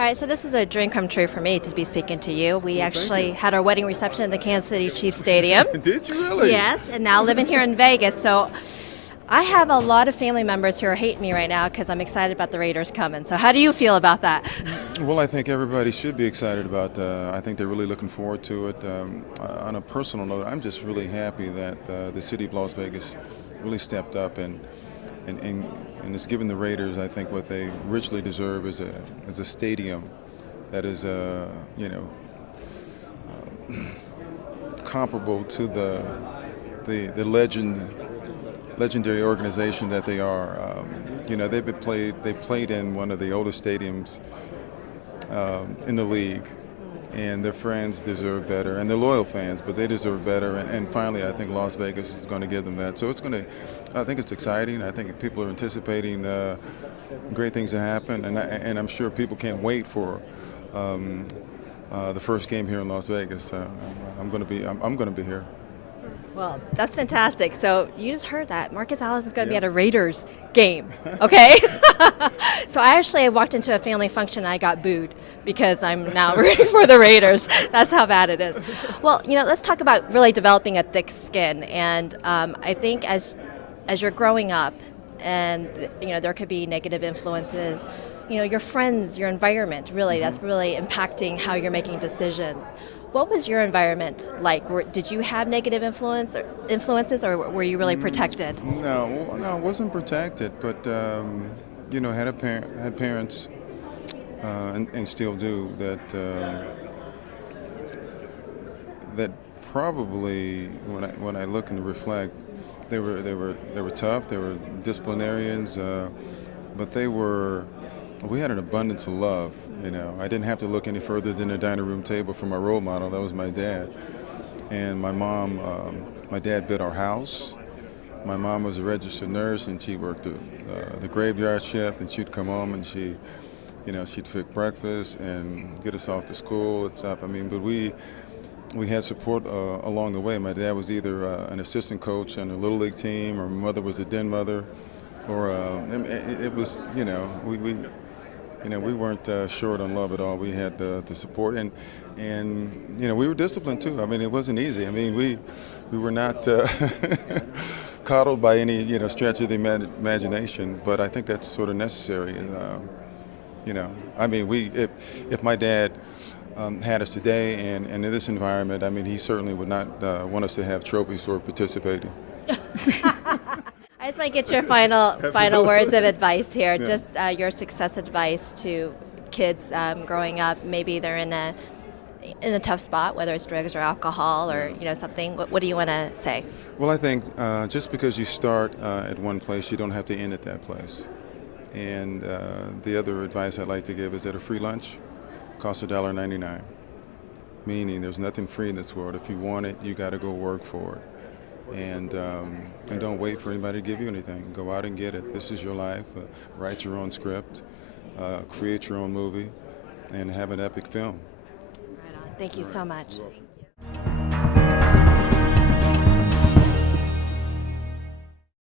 All right, so this is a dream come true for me to be speaking to you. We Well, actually had our wedding reception in the Kansas City Chiefs Stadium. Did you really? Yes, and now living here in Vegas. So I have a lot of family members who are hating me right now because I'm excited about the Raiders coming. So how do you feel about that? Well, I think everybody should be excited about. I think they're really looking forward to it. On a personal note, I'm just really happy that the city of Las Vegas really stepped up and it's given the Raiders, I think, what they richly deserve is a stadium that is, comparable to the legendary organization that they are. They played in one of the oldest stadiums in the league, and their fans deserve better, and they're loyal fans, but they deserve better. And finally, I think Las Vegas is going to give them that. So I think it's exciting. I think people are anticipating great things to happen, and I'm sure people can't wait for the first game here in Las Vegas. I'm going to be here. Well, that's fantastic. So you just heard that. Marcus Allen is going to be at a Raiders game, okay? So I walked into a family function and I got booed because I'm now rooting for the Raiders. That's how bad it is. Well, let's talk about really developing a thick skin. And I think as you're growing up and, there could be negative influences, your friends, your environment, really, that's really impacting how you're making decisions. What was your environment like? Did you have negative influences, or were you really protected? No, I wasn't protected, but had parents, and still do that probably when I look and reflect, they were tough. They were disciplinarians, but we had an abundance of love. I didn't have to look any further than the dining room table for my role model. That was my dad. And my dad built our house. My mom was a registered nurse, and she worked the graveyard shift, and she'd come home and she'd fix breakfast and get us off to school and stuff. But we had support along the way. My dad was either an assistant coach on a little league team, or my mother was a den mother, or it was, we weren't short on love at all. We had the support, and we were disciplined too. It wasn't easy. We were not coddled by any stretch of the imagination, but I think that's sort of necessary. If my dad had us today and in this environment, he certainly would not want us to have trophies for participating. I just want to get your final words of advice here. Yeah. Just your success advice to kids growing up. Maybe they're in a tough spot, whether it's drugs or alcohol or something. What do you want to say? Well, I think just because you start at one place, you don't have to end at that place. And the other advice I'd like to give is that a free lunch costs $1.99. Meaning there's nothing free in this world. If you want it, you got to go work for it. And don't wait for anybody to give you anything. Go out and get it. This is your life. Write your own script, create your own movie, and have an epic film. Right on. Thank you so much.